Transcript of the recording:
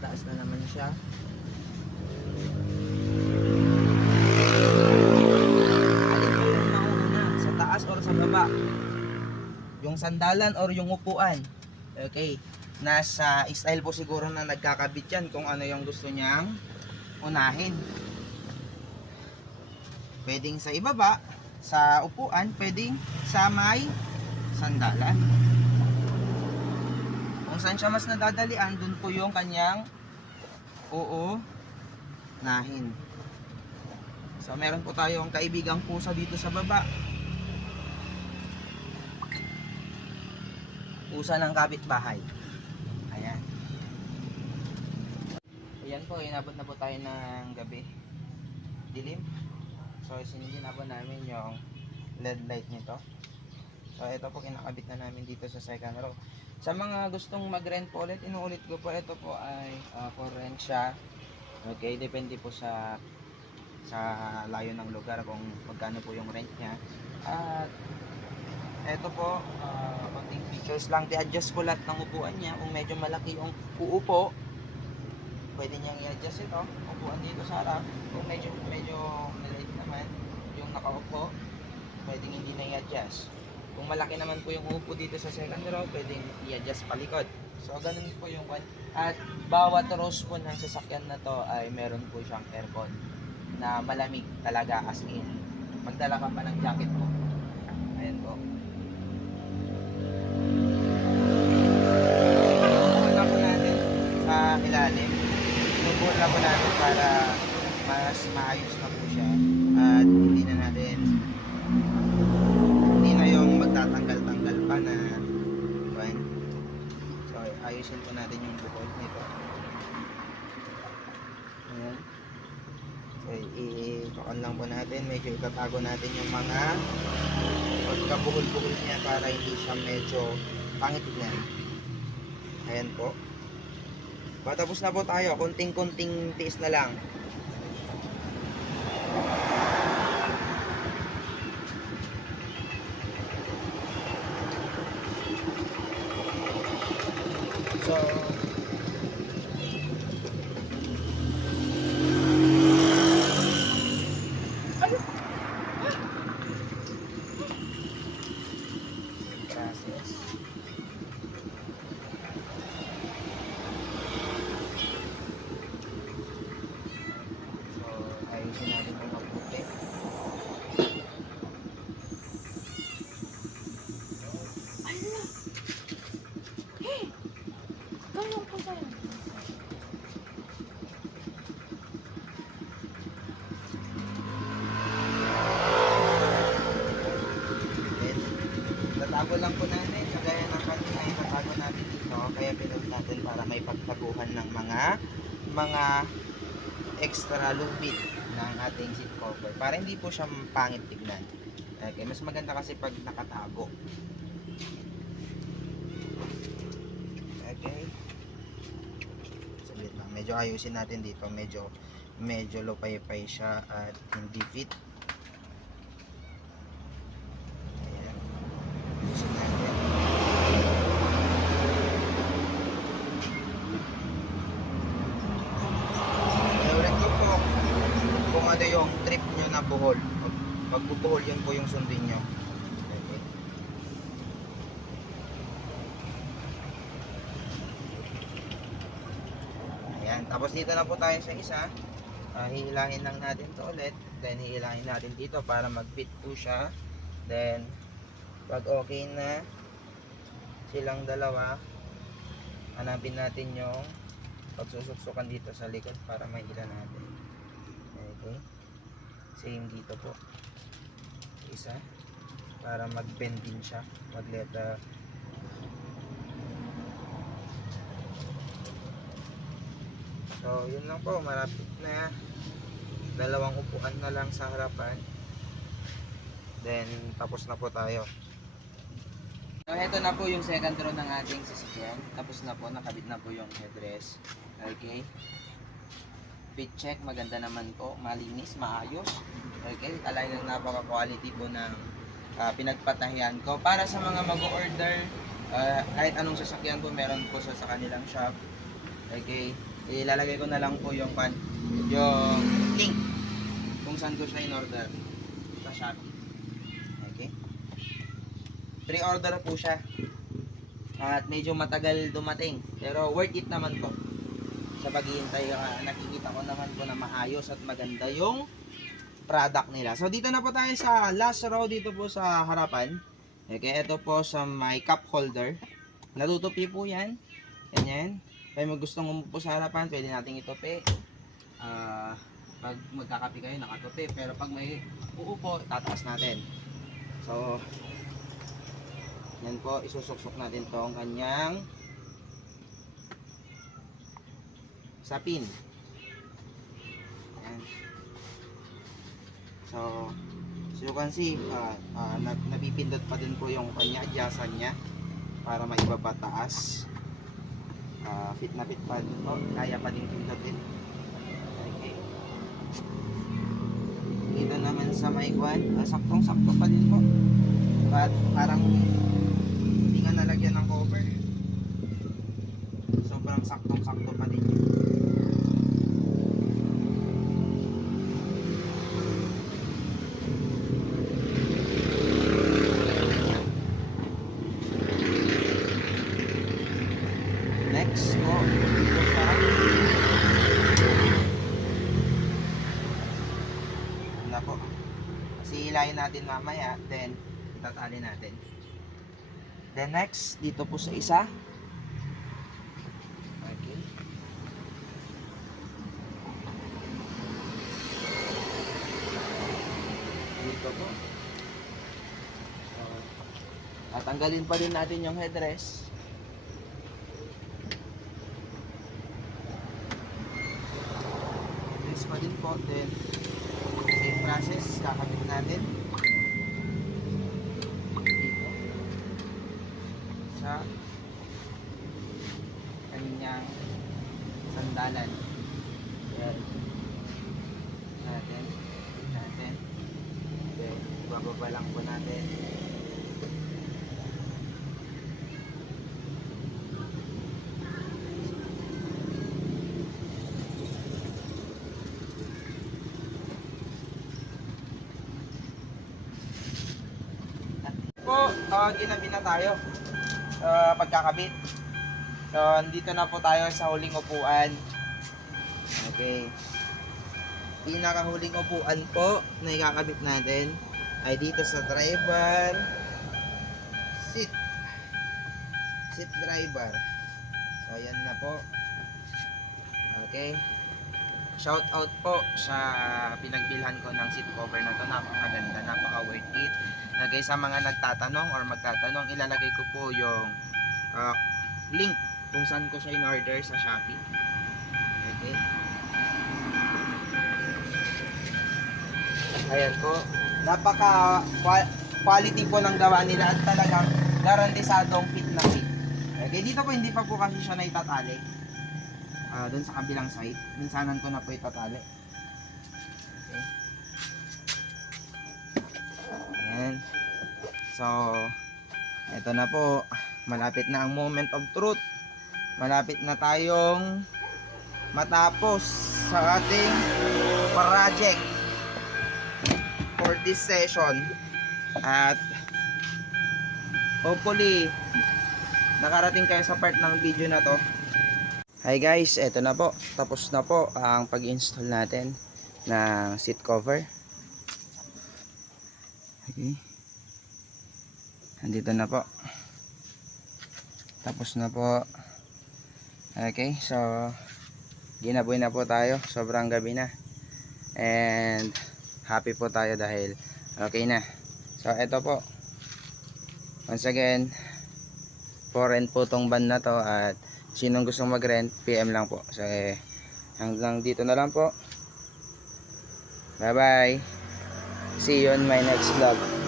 Mataas na naman siya. Alin po yung mauna? Sa taas or sa baba? Yung sandalan or yung upuan? Okay. Nasa style po siguro na nagkakabit yan kung ano yung gusto niyang unahin. Pwedeng sa ibaba, sa upuan, pwedeng sa may sandalan. Kung saan siya mas nadadalian, dun po yung kanyang uunahin. So meron po tayong kaibigang pusa dito sa baba. Pusa ng kapitbahay. Ayan. Ayan po, inabot na po tayo ng gabi. Dilim. So sinigin na po namin yung LED light nito. So ito po kinakabit na namin dito sa second row. Sa mga gustong mag-rent po ulit, inuulit ko po, ito po ay for rent siya. Okay, depende po sa layo ng lugar kung magkano po yung rent niya. At ito po, konting features lang, i-adjust ko lahat ng upuan niya. Kung medyo malaki yung uupo, pwede niyang i-adjust ito, upuan dito sa harap. Kung medyo maliit naman yung nakaupo, pwedeng hindi na i-adjust. Kung malaki naman po yung upo dito sa second row, pwedeng i-adjust palikod. So ganun po yung one. At bawat rows po ng sasakyan na to ay meron po siyang aircon na malamig talaga, as in magdala ka pa ng jacket mo. Ayan po. Wala po natin sa ilalim. Inubuhol na po natin para mas maayos na po siya. At hindi na yung magtatanggal-tanggal pa na one. So ayusin po natin yung buhol nito. Ayan. So i-chokan lang po natin. Medyo itatago natin yung mga pagkabuhol-buhol niya para hindi siya medyo pangit niyan. Ayan po. Patapos na po tayo. Konting-konting tiis na lang. So process. So ayusin natin yung mabuti. Ganun po sa'yo. Then, tatago lang po natin. Kagaya ng kanina, itatago natin dito. Kaya pinulit natin para may pagtaguhan ng mga extra lubid ng ating seat cover. Para hindi po siya pangit tignan. Okay, mas maganda kasi pag nakatago. Okay. Saglit lang. Medyo ayusin natin dito. Medyo lupay-pay siya at hindi fit. Ayan. Ayusin natin. Ulit ko po kung ano yung trip nyo na buhol. Magbubuhol yun po yung sundin nyo. Okay. Ayan, tapos dito na po tayo sa isa. Hihilahin lang natin to ulit. Then hihilahin natin dito para mag-fit po siya. Then pag okay na silang dalawa, hanapin natin yung pagsusuksukan dito sa likod para mahila natin. Okay. Same dito po. Isa para mag-bend din siya. Magleta. So, yun lang po, malapit na. Dalawang upuan na lang sa harapan. Then, tapos na po tayo. So, ito na po yung second row ng ating sasakyan. Tapos na po, nakabit na po yung headrest. Okay. Fit check, maganda naman po. Malinis, maayos. Okay, talagang napaka-quality po ng pinagpatahian ko. Para sa mga mag-order, kahit anong sasakyan po, meron po sa kanilang shop. Okay. Ilalagay ko na lang po yung link kung saan ko siya in-order sa Shopee. Okay. Pre-order po siya. At medyo matagal dumating. Pero worth it naman po. Sa paghihintay, nakikita ko naman po na maayos at maganda yung product nila. So dito na po tayo sa last row dito po sa harapan. Okay, ito po sa may cup holder. Natutupi po yan. Ganyan. Kaya mag gustong umupo sa harapan, pwede nating itupi. Pag magkakape kayo, nakatupi. Pero pag may uupo, tataas natin. So, yan po, isusuksok natin tong kanyang sapin. Yan. So you can see, napipindot pa din po yung kanya, adjustan niya para maibaba taas. Fit na fit pa din po, kaya pa din pindutin. Okay. Dito naman sa may kwan, saktong sakto pa din po. But parang hindi nga nalagyan ng cover. Sobrang saktong sakto pa din yun. Next po, dito sa na po. Kasi hilayin natin mamaya, then itatali natin. Then next, dito po sa isa. Okay. Dito po. So, tatanggalin pa din natin yung headrest. Pa din po, then same process, kakabit natin dito sa kanyang sandalan. Yan natin, then bababa lang po natin. Ginabi na tayo pagkakabit. So dito na po tayo sa huling upuan. Okay, pinakahuling upuan po na ikakabit natin ay dito sa driver seat driver. So yan na po. Okay, shout out po sa pinagbilhan ko ng seat cover na to. Napakaganda, napaka worth it. Okay, sa mga nagtatanong or magtatanong, ilalagay ko po yung link kung saan ko siya in-order sa Shopee. Okay. Ayan po. Napaka quality po ng gawa nila at talagang garantisadong fit na fit. Okay, dito po hindi pa po kasi siya naitatali. Doon sa kabilang side. Minsanan ko na po itatali. Okay. Ayan. So, eto na po. Malapit na ang moment of truth. Malapit na tayong matapos sa ating project for this session. At hopefully nakarating kayo sa part ng video na to. Hi guys, eto na po. Tapos na po ang pag-install natin ng seat cover. Okay. Andito na po. Tapos na po. Okay, so ginaboy na po tayo. Sobrang gabi na. And happy po tayo dahil okay na. So eto po. Once again, for rent po tong van na to. At sinong gustong mag-rent, PM lang po. So hanggang dito na lang po. Bye bye. See you on my next vlog.